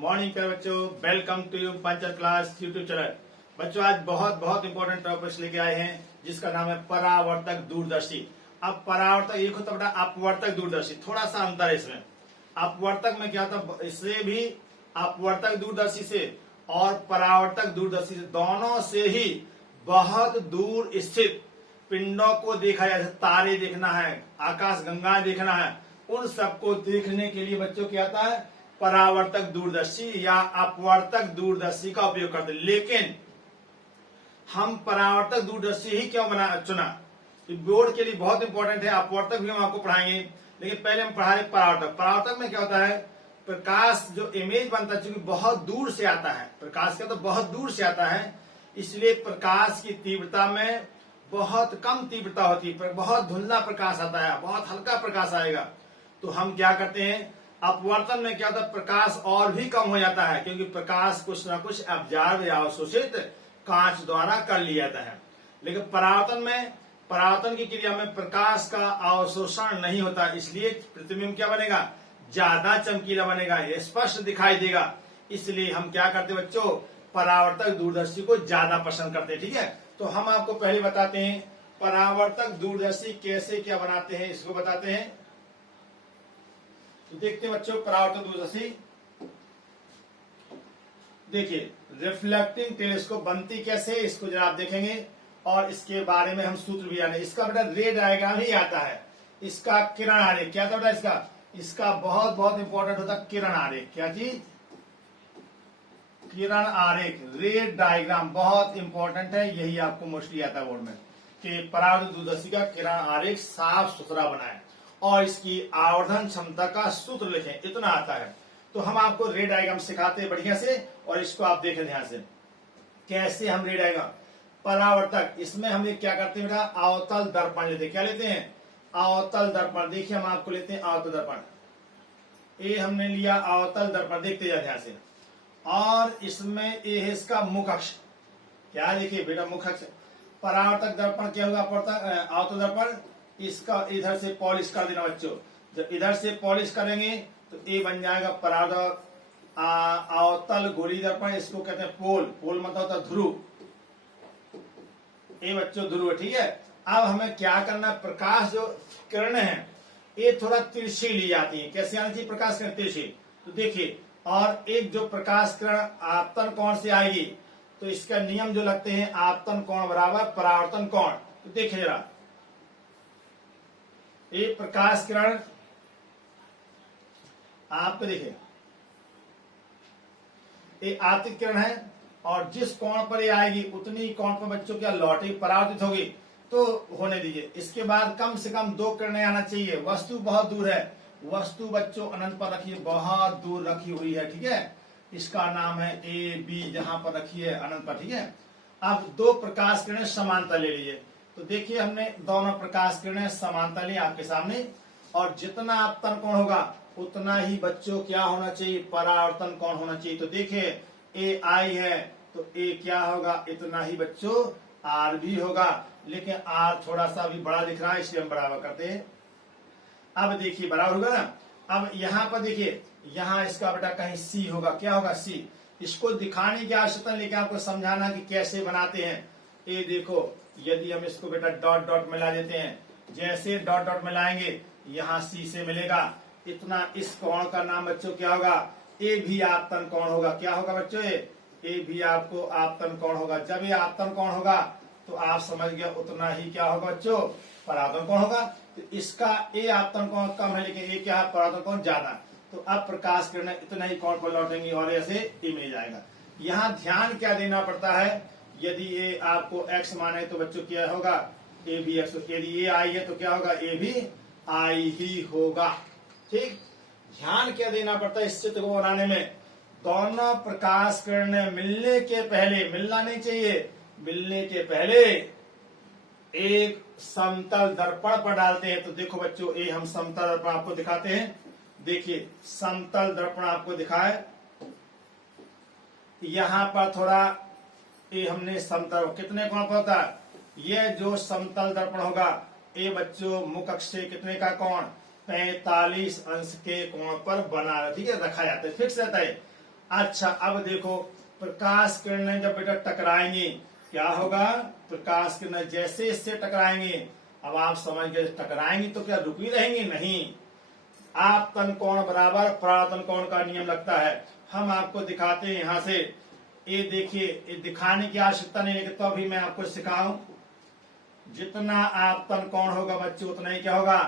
Morning प्यारे बच्चों, welcome to you puncher class YouTube channel. बच्चों आज बहुत इंपॉर्टेंट टॉपिक्स लेके आए हैं जिसका नाम है परावर्तक दूरदर्शी। अब परावर्तक एक होता बेटा अपवर्तक दूरदर्शी, थोड़ा सा अंतर है इसमें। अपवर्तक में क्या होता, इससे भी अपवर्तक दूरदर्शी से और परावर्तक दूरदर्शी से दोनों से ही बहुत दूर स्थित पिंडों को देखा जाए, तारे देखना है, आकाश गंगा देखना है, उन सबको देखने के लिए बच्चों क्या आता है परावर्तक दूरदर्शी या अपवर्तक दूरदर्शी का उपयोग करते हैं। लेकिन हम परावर्तक दूरदर्शी ही क्यों चुना, बोर्ड के लिए बहुत इंपॉर्टेंट है। अपवर्तक भी हम आपको पढ़ाएंगे, लेकिन पहले हम पढ़ा रहे परावर्तक। परावर्तक में क्या होता है, प्रकाश जो इमेज बनता है चूंकि बहुत दूर से आता है, प्रकाश का तो बहुत दूर से आता है, इसलिए प्रकाश की तीव्रता में बहुत कम तीव्रता होती है, बहुत धुंधला प्रकाश आता है, बहुत हल्का प्रकाश आएगा। तो हम क्या करते हैं, अपवर्तन में क्या होता है प्रकाश और भी कम हो जाता है, क्योंकि प्रकाश कुछ ना कुछ अब्जॉर्ब या अवशोषित कांच द्वारा कर लिया जाता है। लेकिन परावर्तन की क्रिया में प्रकाश का अवशोषण नहीं होता, इसलिए प्रतिबिंब क्या बनेगा, ज्यादा चमकीला बनेगा, स्पष्ट दिखाई देगा। इसलिए हम क्या करते बच्चों, परावर्तक दूरदर्शी को ज्यादा पसंद करते हैं। ठीक है, तो हम आपको पहले बताते हैं परावर्तक दूरदर्शी कैसे क्या बनाते हैं, इसको बताते हैं। तो देखते हैं बच्चों परावर्तक दूरदर्शी। देखिए रिफ्लेक्टिंग टेलीस्कोप बनती कैसे, इसको जरा आप देखेंगे और इसके बारे में हम सूत्र भी जाने। इसका बेटा रे डायग्राम ही आता है, इसका किरण आरेख क्या था, इसका बहुत इंपॉर्टेंट होता है किरण आरेख। क्या चीज, किरण आरेख, रे डायग्राम बहुत इंपॉर्टेंट है। यही आपको मोस्टली आता है बोर्ड में कि परावर्तक दूरदर्शी का किरण आरेख साफ सुथरा बनाए और इसकी आवर्धन क्षमता का सूत्र लिखें, इतना आता है। तो हम आपको रे डायग्राम सिखाते हैं बढ़िया से, और इसको आप देखें ध्यान से कैसे हम रे डायग्राम। परावर्तक, इसमें हम क्या करते हैं बेटा, अवतल दर्पण लेते हैं। क्या लेते हैं, अवतल दर्पण। देखिए हम आपको लेते हैं अवतल दर्पण, ये हमने लिया अवतल दर्पण, देखते जाए ध्यान से। और इसमें ये है इसका मुख अक्ष, क्या देखिए बेटा मुख अक्ष। परावर्तक दर्पण क्या होगा, अवतल दर्पण, इसका इधर से पॉलिश कर देना बच्चों। जब इधर से पॉलिश करेंगे तो ये बन जाएगा परावर्तक अवतल गोली दर्पण, इसको कहते हैं पोल। पोल मतलब होता है ध्रुव, ये बच्चों ध्रुव। ठीक है, अब हमें क्या करना, प्रकाश जो किरणें हैं ये थोड़ा तिरछी ली जाती है। कैसे आनी चाहिए प्रकाश किरण, तिरछी। तो देखिए, और एक जो प्रकाश किरण आपतन कोण से आएगी तो इसका नियम जो लगते हैं, आपतन कोण बराबर परावर्तन कोण। तो देखिए जरा, ये प्रकाश किरण आपको देखिए, ये आपतित किरण है और जिस कोण पर ये आएगी उतनी कोण पर बच्चों क्या लौटेगी, परावर्तित होगी। तो होने दीजिए, इसके बाद कम से कम 2 किरणें आना चाहिए। वस्तु बहुत दूर है, वस्तु बच्चों अनंत पर रखी है, बहुत दूर रखी हुई है। ठीक है, इसका नाम है ए बी, जहां पर रखी है अनंत पर। ठीक है, अब 2 प्रकाश किरणें समांतर ले लीजिए। तो देखिए हमने दोनों प्रकाश किरणें समांतर ली आपके सामने, और जितना आपतन कोण होगा उतना ही बच्चों क्या होना चाहिए, परावर्तन कोण होना चाहिए। तो देखिए ए आई है तो ए क्या होगा, इतना ही बच्चों आर भी होगा, लेकिन आर थोड़ा सा भी बड़ा दिख रहा है इसलिए हम बराबर करते हैं। अब देखिए बराबर होगा ना। अब यहाँ पर देखिए, यहाँ इसका बेटा कहीं सी होगा, क्या होगा सी। इसको दिखाने की आवश्यकता, लेकिन आपको समझाना कि कैसे बनाते हैं। ये देखो, यदि हम इसको बेटा डॉट डॉट मिला देते हैं, जैसे डॉट डॉट मिलाएंगे यहाँ सी से मिलेगा इतना, इस कोण का नाम बच्चों क्या होगा, ए भी आपतन कोण होगा। क्या होगा बच्चों, ए भी आपको आपतन कोण होगा। जब ये आपतन कोण होगा तो आप समझ गए उतना ही क्या होगा बच्चों, परावर्तन कोण होगा। तो इसका ए आपतन कोण कम है, लेकिन ये क्या है, परावर्तन कोण ज्यादा। तो अब प्रकाश किरणें इतना ही कोण पर लौटेंगी और ऐसे इमेज आएगा। यहाँ ध्यान क्या देना पड़ता है, यदि ये आपको एक्स माने तो बच्चों क्या होगा, ए भी एक्स। यदि ये आई है तो क्या होगा, ए भी आई ही होगा। ठीक, ध्यान क्या देना पड़ता है इस चित्र को बनाने में, दोनों प्रकाश किरणें मिलने के पहले, मिलना नहीं चाहिए, मिलने के पहले एक समतल दर्पण पर डालते हैं। तो देखो बच्चों, ये हम समतल दर्पण आपको दिखाते हैं। देखिए समतल दर्पण आपको दिखाए, यहां पर थोड़ा ये हमने समतल कितने कोण पर होता है, ये जो समतल दर्पण होगा ये बच्चों मुख अक्ष से कितने का कोण, 45 अंश के कोण पर बना, ठीक है, रखा जाता है, फिक्स रहता है। अच्छा, अब देखो प्रकाश किरणें जब बेटा टकराएंगी क्या होगा, प्रकाश किरणें जैसे इससे टकराएंगे, अब आप समझ गए टकराएंगी तो क्या रुकी रहेंगी, नहीं। आपतन कोण बराबर परावर्तन कोण का नियम लगता है। हम आपको दिखाते हैं यहां से, ये देखिए, ये दिखाने की आवश्यकता नहीं है तो अभी मैं आपको सिखाऊं। जितना आपतन कोण होगा बच्चों उतना ही क्या होगा,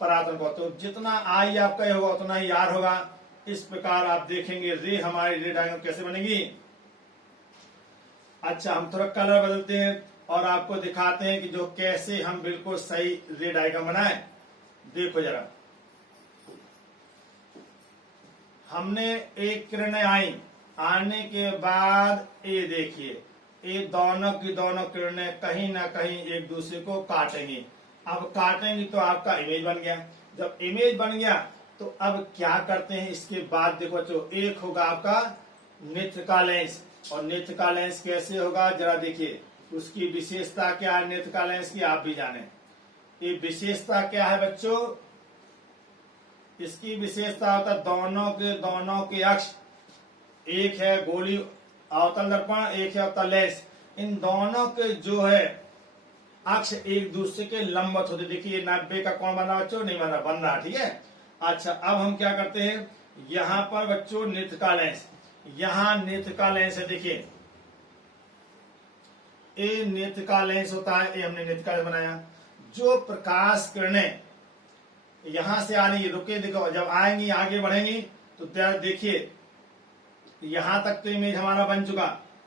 परावर्तन कोण। तो जितना आई आपका होगा उतना ही आर होगा। इस प्रकार आप देखेंगे रे, हमारी रे डायग्राम कैसे बनेगी। अच्छा, हम थोड़ा कलर बदलते हैं और आपको दिखाते हैं कि जो कैसे हम बिल्कुल सही रे डायग्राम बनाए। देखो जरा, हमने एक किरणें आई, आने के बाद ये देखिए, ये दोनों की दोनों किरणें कहीं ना कहीं एक दूसरे को काटेंगी। अब काटेंगी तो आपका इमेज बन गया। जब इमेज बन गया तो अब क्या करते हैं, इसके बाद देखो बच्चों, एक होगा आपका नेत्रिका लेंस। और नेत्रिका लेंस कैसे होगा जरा देखिए, उसकी विशेषता क्या है नेत्रिका लेंस की, आप भी जाने। ये विशेषता क्या है बच्चों, इसकी विशेषता होता है दोनों के अक्ष, एक है गोली अवतल दर्पण, एक है अवतल लेंस, इन दोनों के जो है अक्ष एक दूसरे के लंबवत होते। देखिए 90 का कोण बना बच्चों, नहीं बन रहा, ठीक है। अच्छा, अब हम क्या करते हैं, यहां पर बच्चों नेत्रिका लेंस, यहां नेत्रिका लेंस है, देखिए ये नेत्रिका लेंस होता है, ये हमने नेत्रिका लेंस बनाया। जो प्रकाश किरणें यहां से आने, रुके देखो, जब आएंगी आगे बढ़ेंगी तो देखिए यहां तक तो इमेज हमारा बन चुका।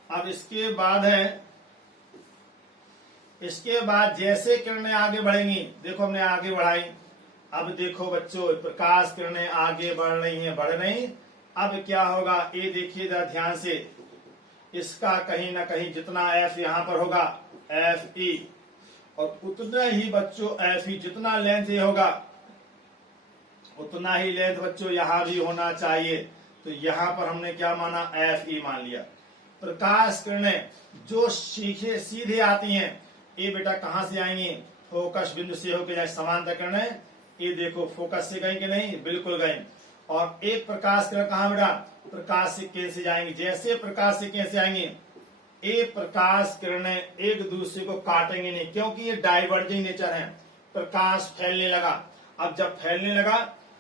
अब इसके बाद है, इसके बाद जैसे किरणें आगे बढ़ेंगी, देखो हमने आगे बढ़ाई, अब देखो बच्चों प्रकाश किरणें आगे बढ़ रही हैं, बढ़ रही। अब क्या होगा, ये देखिए जरा ध्यान से, इसका कहीं ना कहीं जितना एफ यहां पर होगा एफ ई, और उतना ही बच्चों एफ ई, जितना लेंथ ये होगा उतना ही लेंथ बच्चों यहां भी होना चाहिए। तो यहां पर हमने क्या माना, एफ ई मान लिया। प्रकाश किरणें जो सीधे आती हैं, ये बेटा कहां से आएंगी, फोकस बिंदु से होकर जाए समांतर किरणें, ये देखो फोकस से गई कि नहीं, बिल्कुल गई। और एक प्रकाश किरण कहां बेटा, प्रकाश से केंद्र से जाएंगी। जैसे प्रकाश से केंद्र से आएंगी, ये प्रकाश किरणें एक दूसरे को काटेंगे नहीं, क्योंकि ये डाइवर्जिंग नेचर है। प्रकाश फैलने लगा, अब जब फैलने लगा,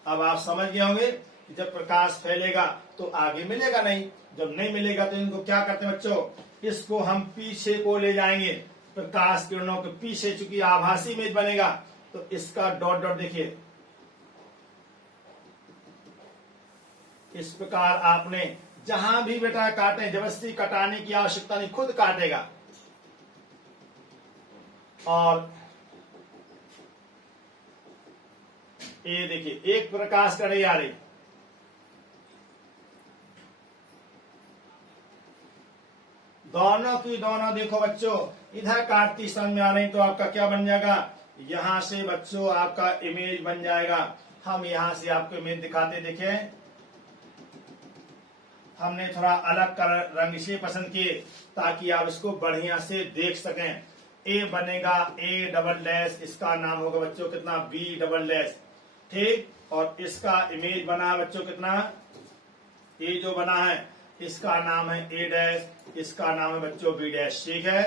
अब आप समझ गए होंगे कि जब प्रकाश फैलेगा तो आगे मिलेगा नहीं, जब नहीं मिलेगा तो इनको क्या करते हैं बच्चों, इसको हम पीछे को ले जाएंगे, प्रकाश किरणों के पीछे, चूंकि आभासी इमेज बनेगा तो इसका डॉट डॉट देखिए, इस प्रकार आपने जहां भी बेटा काटे, जबरदस्ती कटाने की आवश्यकता नहीं, खुद काटेगा। और ये देखिए एक प्रकाश किरण आ रही, दोनों की दोनों देखो बच्चों इधर काटती समझ में आ रही, तो आपका क्या बन जाएगा, यहां से बच्चों आपका इमेज बन जाएगा। हम यहां से आपको इमेज दिखाते, देखें हमने थोड़ा अलग कलर रंग इसलिए पसंद किए ताकि आप इसको बढ़िया से देख सकें। ए बनेगा ए डबल डैश, इसका नाम होगा बच्चों कितना, बी डबल डैश, ठीक। और इसका इमेज बना है बच्चों कितना, ये जो बना है इसका नाम है ए डैश, इसका नाम है बच्चों बी डैश, ठीक है।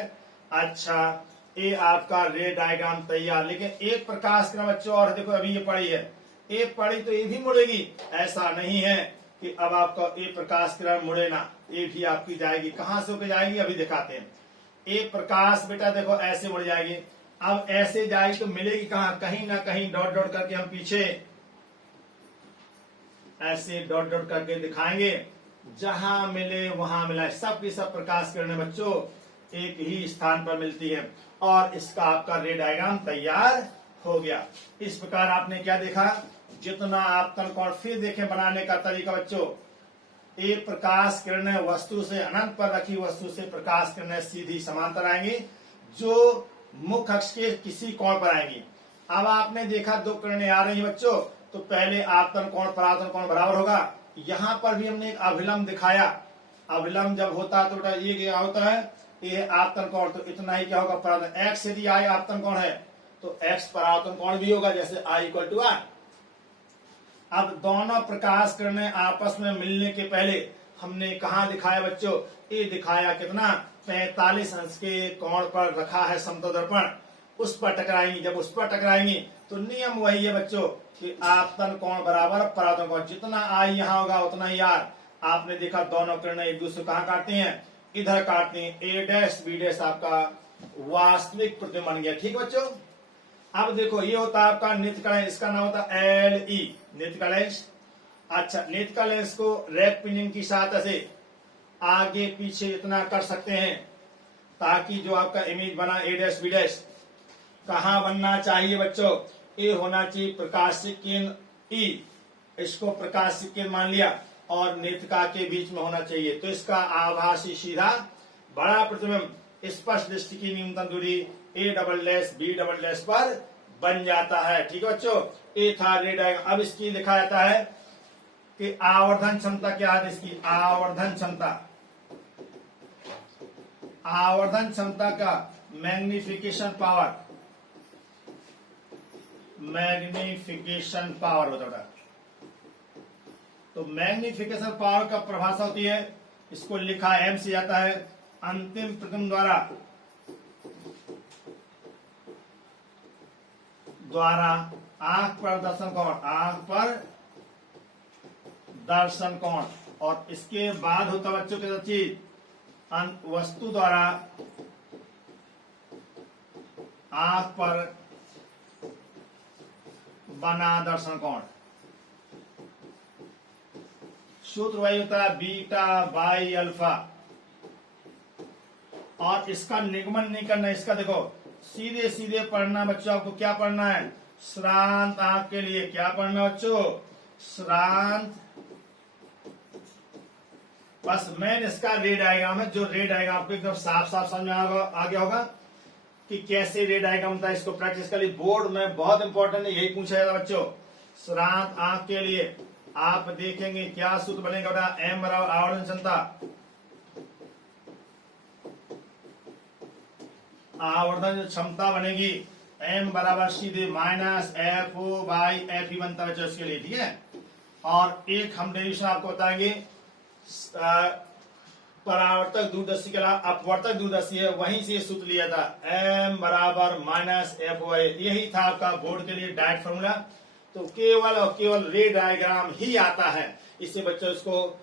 अच्छा, ये आपका रे डायग्राम तैयार। लेकिन एक प्रकाश किरण बच्चों और देखो, अभी ये पड़ी है, ये पड़ी तो ये भी मुड़ेगी, ऐसा नहीं है कि अब आपका ये प्रकाश किरण मुड़े ना, ये भी आपकी जाएगी। कहां से होकर जाएगी अभी दिखाते हैं। एक प्रकाश बेटा देखो ऐसे मुड़ जाएगी, अब ऐसे जाएगी तो मिलेगी कहां, कहीं ना कहीं डॉट डॉट करके हम पीछे ऐसे डॉट डॉट करके दिखाएंगे, जहां मिले वहां मिला। सब की सब प्रकाश किरणें बच्चों एक ही स्थान पर मिलती है, और इसका आपका रे डायग्राम तैयार हो गया। इस प्रकार आपने क्या देखा, जितना आपतन कोण, फिर देखें बनाने का तरीका बच्चों, एक प्रकाश किरणें वस्तु से, अनंत पर रखी वस्तु से प्रकाश किरणें सीधी समांतर आएंगी, जो मुख्य अक्ष के किसी कोण पर आएंगी। अब आपने देखा दो किरणें आ रही बच्चों, तो पहले आपतन कोण परावर्तन कोण बराबर होगा। यहां पर भी हमने एक अभिलंब दिखाया, अभिलंब जब होता है तो ये क्या होता है, ये आपतन कोण, तो इतना ही क्या होगा परावर्तन। एक्स यदि आई आपतन कोण है तो एक्स परावर्तन कोण भी होगा, जैसे आई इक्वल टू आर। अब दोनों प्रकाश किरणें आपस में मिलने के पहले हमने कहा दिखाया बच्चों, ये दिखाया कितना 45 अंश के कोण पर रखा है समतल दर्पण, उस पर टकराएंगी। जब उस पर टकराएंगी तो नियम वही है बच्चों कि आपतन कोण बराबर परावर्तन कोण, जितना आई यहाँ होगा उतना ही आर। आपने देखा दोनों किरणें एक दूसरे को कहाँ काटती हैं, इधर काटती हैं। ए डैश बी डैश आपका वास्तविक प्रतिबिंब बन गया। ठीक बच्चों, अब देखो ये होता है आपका नेत्र का लेंस, इसका नाम होता है LE नेत्र का लेंस। अच्छा, नेत्र का लेंस को रैक पिनियन की सहायता से आगे पीछे इतना कर सकते हैं ताकि जो आपका इमेज बना ए डैश बी डैश कहाँ बनना चाहिए बच्चों, ए होना चाहिए प्रकाशिक केंद्र E, इसको प्रकाशिक केंद्र मान लिया और नेत्रिका के बीच में होना चाहिए। तो इसका आभासी सीधा बड़ा प्रतिबिंब स्पष्ट दृष्टि की न्यूनतम दूरी A double dash B double dash पर बन जाता है। ठीक है बच्चों, ए था रे डायग्राम। अब इसकी लिखा जाता है कि आवर्धन क्षमता क्या है इसकी, आवर्धन क्षमता, आवर्धन क्षमता का मैग्निफिकेशन पावर, मैग्निफिकेशन पावर होता है। तो मैग्निफिकेशन पावर का परिभाषा होती है, इसको लिखा एम से जाता है अंतिम प्रतिबिंब द्वारा आंख पर दर्शन कोण, आंख पर दर्शन कोण। और इसके बाद होता बच्चों के चीज वस्तु द्वारा आंख पर बना दर्शन कोण। सूत्र वही होता है बीटा बाई अल्फा। और इसका निगमन नहीं करना, इसका देखो सीधे सीधे पढ़ना बच्चों। आपको क्या पढ़ना है, श्रांत आंख के लिए क्या पढ़ना बच्चों, श्रांत। बस मेन इसका रे डायग्राम है, जो रे डायग्राम आपको एकदम साफ साफ समझ में आ गया होगा कि कैसे रे डायग्राम था। इसको प्रैक्टिस कर ली, बोर्ड में बहुत इंपॉर्टेंट है, यही पूछा जाएगा बच्चों। श्रांत आंख के लिए आप देखेंगे क्या सूत्र बनेगा बेटा, एम बराबर आवर्धन क्षमता, आवर्धन क्षमता बनेगी एम बराबर सीधे minus F O by F ही बनता है इसके लिए। ठीक है, और एक हम डेरिवेशन आपको बताएंगे, परावर्तक दूरदर्शी के अलावा अपवर्तक दूरदर्शी है, वहीं से सूत्र लिया था एम बराबर माइनस एफ ओ, यही था आपका बोर्ड के लिए डायरेक्ट फॉर्मूला। तो केवल और केवल रे डायग्राम ही आता है। इससे बच्चों इसको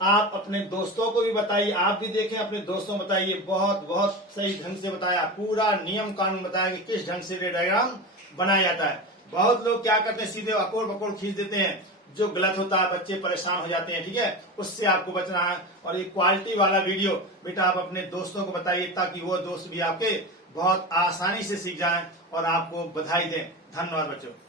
आप अपने दोस्तों को भी बताइए, आप भी देखें, अपने दोस्तों को बताइए। बहुत बहुत सही ढंग से बताया, पूरा नियम कानून बताया कि किस ढंग से रे डायग्राम बनाया जाता है। बहुत लोग क्या करते हैं, सीधे अकोड़ बकोड़ खींच देते हैं, जो गलत होता है, बच्चे परेशान हो जाते हैं। ठीक है, उससे आपको बचना है। और ये क्वालिटी वाला वीडियो बेटा आप अपने दोस्तों को बताइए ताकि वो दोस्त भी आपके बहुत आसानी से सीख जाएं और आपको बधाई दें। धन्यवाद बच्चों।